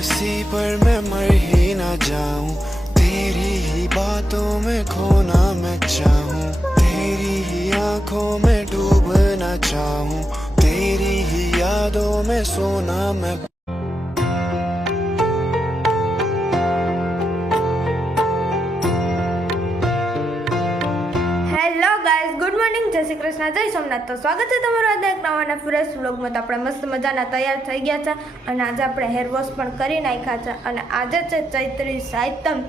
हंसी पर मैं मर ही ना जाऊं, तेरी ही बातों में खोना मैं चाहूं, तेरी ही आंखों में डूबना चाहूं, तेरी ही यादों में सोना मैं। હેલો ગાઈઝ, ગુડ મોર્નિંગ, જય શ્રી કૃષ્ણ, જય સોમનાથ। તો સ્વાગત છે તમારું આજના એક નવા અને ફ્રેશ વ્લોગમાં। તો આપણે મસ્ત મજાના તૈયાર થઈ ગયા છે અને આજે આપણે હેર વોશ પણ કરી નાખ્યા છે અને આજે છે ચૈત્રી સાતમ।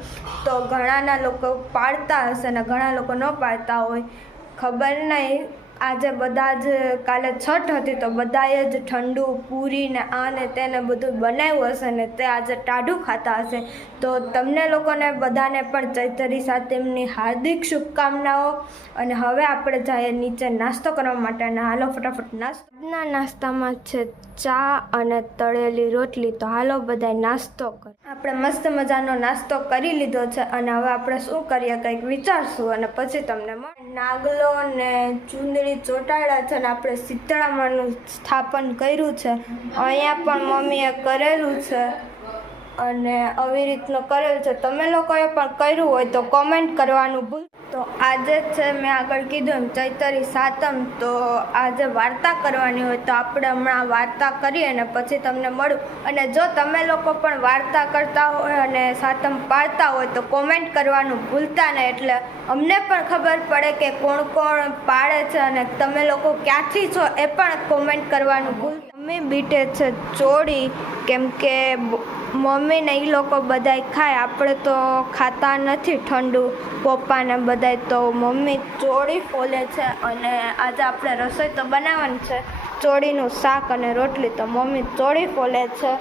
તો ઘણાના લોકો પાળતા હશે અને ઘણા લોકો ન પાળતા હોય, ખબર નહીં। આજે બધા જ કાલે છઠ હતી તો બધાએ જ ઠંડુ પૂરી ને આ ને તેને બધું બનાવ્યું હશે ને તે આજે ટાઢું ખાતા હશે। તો તમને લોકોને બધાને પણ ચૈત્રી સાતમની હાર્દિક શુભકામનાઓ। અને હવે આપણે જઈએ નીચે નાસ્તો કરવા માટે અને હાલો ફટાફટ નાસ્તોના નાસ્તામાં છે ચા અને તળેલી રોટલી। તો હાલો બધાય નાસ્તો કરો। આપણે મસ્ત મજાનો નાસ્તો કરી લીધો છે અને હવે આપણે શું કરીએ કંઈક વિચારશું અને પછી તમને નાગલો ને ચુંદડી ચોટાડ્યા છે અને આપણે શીતળામાનું સ્થાપન કર્યું છે। અહીંયા પણ મમ્મીએ કરેલું છે અને આવી રીતનું કરેલ છે। તમે લોકોએ પણ કર્યું હોય તો કોમેન્ટ કરવાનું ભૂલ। તો આજે છે મેં આગળ કીધું એમ ચૈત્રી સાતમ, તો આજે વાર્તા કરવાની હોય તો આપણે હમણાં વાર્તા કરીએ અને પછી તમને મળું। અને જો તમે લોકો પણ વાર્તા કરતા હોય અને સાતમ પાળતા હોય તો કોમેન્ટ કરવાનું ભૂલતા નહીં, એટલે અમને પણ ખબર પડે કે કોણ કોણ પાળે છે અને તમે લોકો ક્યાંથી છો એ પણ કોમેન્ટ કરવાનું ભૂલતા। મમ્મી બીટે છે ચોળી, કેમ કે મમ્મીને એ લોકો બધાય ખાય, આપણે તો ખાતા નથી ઠંડુ, પપ્પાને બધાય, તો મમ્મી ચોળી ફોલે છે અને આજે આપણે રસોઈ તો બનાવવાની છે, ચોળીનું શાક અને રોટલી। તો મમ્મી ચોળી ફોલે છે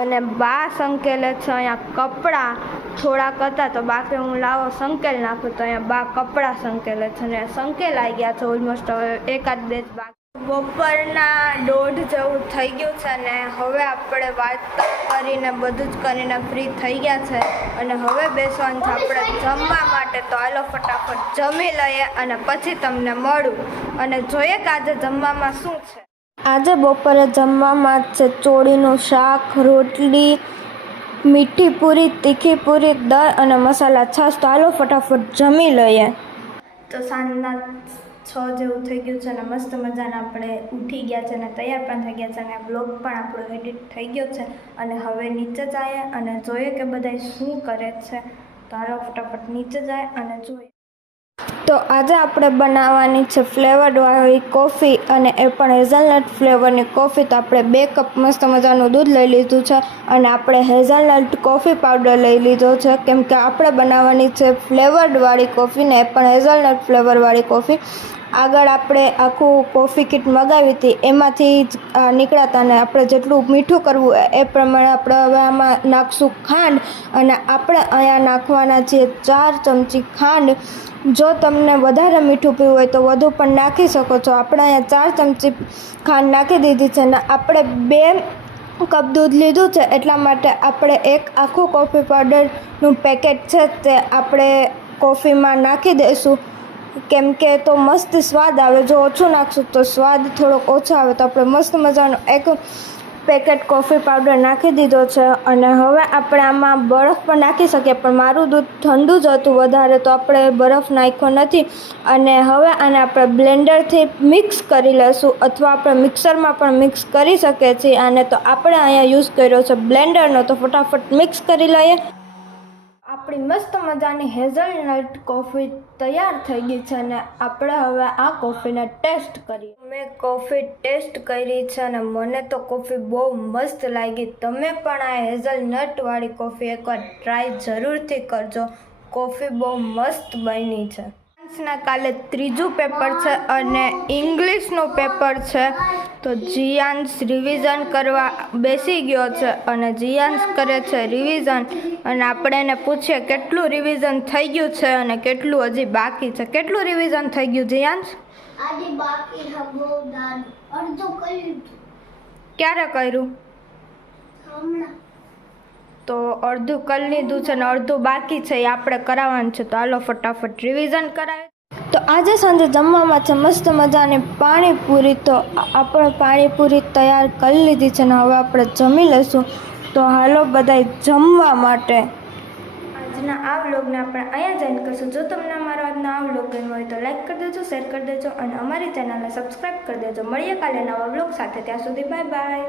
અને બા સંકેલે છે અહીંયા કપડાં થોડાક હતા તો બાકી હું લાવો સંકેલ નાખું, તો અહીંયા બા કપડાં સંકેલે છે અને સંકેલાઈ ગયા છે ઓલમોસ્ટ, હવે એકાદ બે જ બાકી। બપોરના 1:30 જેવું થઈ ગયું છે અને હવે આપણે વાર્તા કરીને બધું જ કરીને ફ્રી થઈ ગયા છે અને હવે બેસવાનું છે આપણે જમવા માટે। તો હાલો ફટાફટ જમી લઈએ અને પછી તમને મળું અને જોઈએ કે આજે જમવામાં શું છે। આજે બપોરે જમવામાં છે ચોળીનું શાક, રોટલી, મીઠી પૂરી, તીખી પૂરી, દહીં અને મસાલા છાશ। તો હાલો ફટાફટ જમી લઈએ। તો સાંજના 6 જેવું થઈ ગયું છે અને મસ્ત મજાના આપણે ઉઠી ગયા છે અને તૈયાર પણ થઈ ગયા છે અને બ્લોગ પણ આપણો એડિટ થઈ ગયો છે અને હવે નીચે જઈએ અને જોઈએ કે બધા શું કરે છે। તો હાલો ફટાફટ નીચે જાય અને જોઈએ। તો આજે આપણે બનાવવાની છે ફ્લેવરવાળી કોફી અને એ પણ હેઝલનટ ફ્લેવરની કોફી। તો આપણે 2 કપ મસ્ત મજાનું દૂધ લઈ લીધું છે અને આપણે હેઝલનટ કોફી પાવડર લઈ લીધો છે, કેમ કે આપણે બનાવવાની છે ફ્લેવરવાળી કોફી ને એ પણ હેઝલનટ ફ્લેવરવાળી કોફી। આગળ આપણે આખું કોફી કિટ મગાવી હતી એમાંથી જ નીકળ્યા હતા અને આપણે જેટલું મીઠું કરવું એ પ્રમાણે આપણે હવે આમાં નાખશું ખાંડ અને આપણે અહીંયા નાખવાના છીએ 4 ચમચી ખાંડ। જો તમને વધારે મીઠું પીવું હોય તો વધુ પણ નાખી શકો છો। આપણે અહીંયા 4 ચમચી ખાંડ નાખી દીધી છે અને આપણે 2 કપ દૂધ લીધું છે એટલા માટે આપણે એક આખું કોફી પાવડરનું પેકેટ છે તે આપણે કોફીમાં નાખી દઈશું, કેમ કે તો મસ્ત સ્વાદ આવે। જો ઓછું નાખશું તો સ્વાદ થોડોક ઓછો આવે। તો આપણે મસ્ત મજાનો એક પેકેટ કોફી પાવડર નાખી દીધો છે અને હવે આપણે આમાં બરફ પણ નાખી શકીએ, પણ મારું દૂધ ઠંડુ જ હતું વધારે તો આપણે બરફ નાખ્યો નથી। અને હવે આને આપણે બ્લેન્ડરથી મિક્સ કરી લઈશું અથવા આપણે મિક્સરમાં પણ મિક્સ કરી શકીએ છીએ આને। તો આપણે અહીંયા યુઝ કર્યો છે બ્લેન્ડરનો, તો ફટાફટ મિક્સ કરી લઈએ। આપણી મસ્ત મજાની હેઝલનટ કોફી તૈયાર થઈ ગઈ છે અને આપણે હવે આ કોફીને ટેસ્ટ કરીએ। મેં કોફી ટેસ્ટ કરી છે અને મને તો કોફી બહુ મસ્ત લાગી। તમે પણ આ હેઝલનટવાળી કોફી એકવાર ટ્રાય જરૂરથી કરજો, કોફી બહુ મસ્ત બની છે। સાયન્સના કાલે 3જું પેપર છે અને ઇંગ્લિશનું પેપર છે, તો જીયાન્સ રિવિઝન કરવા બેસી ગયો છે અને જીયાન્સ કરે છે રિવિઝન અને આપણે એને પૂછીએ કેટલું રિવિઝન થઈ ગયું છે અને કેટલું હજી બાકી છે। કેટલું રિવિઝન થઈ ગયું જીયાન્સ? આજે બાકી અડધું કર્યું। ક્યારે કર્યું? હમણાં। તો અડધું કરી લીધું છે ને અડધું બાકી છે, એ આપણે કરાવવાનું છે। તો હાલો ફટાફટ રિવિઝન કરાવીએ। તો આજે સાંજે જમવામાં છે મસ્ત મજાની પાણીપુરી। તો આપણે પાણીપુરી તૈયાર કરી લીધી છે ને હવે આપણે જમી લઈશું। તો હાલો બધાય જમવા માટે. આજના આ વ્લોગને આપણે અહીંયા જ એન્ડ કરશું. જો તમને અમારો આજનો આ વ્લોગ ગમ્યો હોય તો લાઈક કરી દેજો, શેર કરી દેજો અને અમારી ચેનલને સબસ્ક્રાઈબ કરી દેજો. મળીએ કાલે નવા વ્લોગ સાથે. ત્યાં સુધી બાય બાય.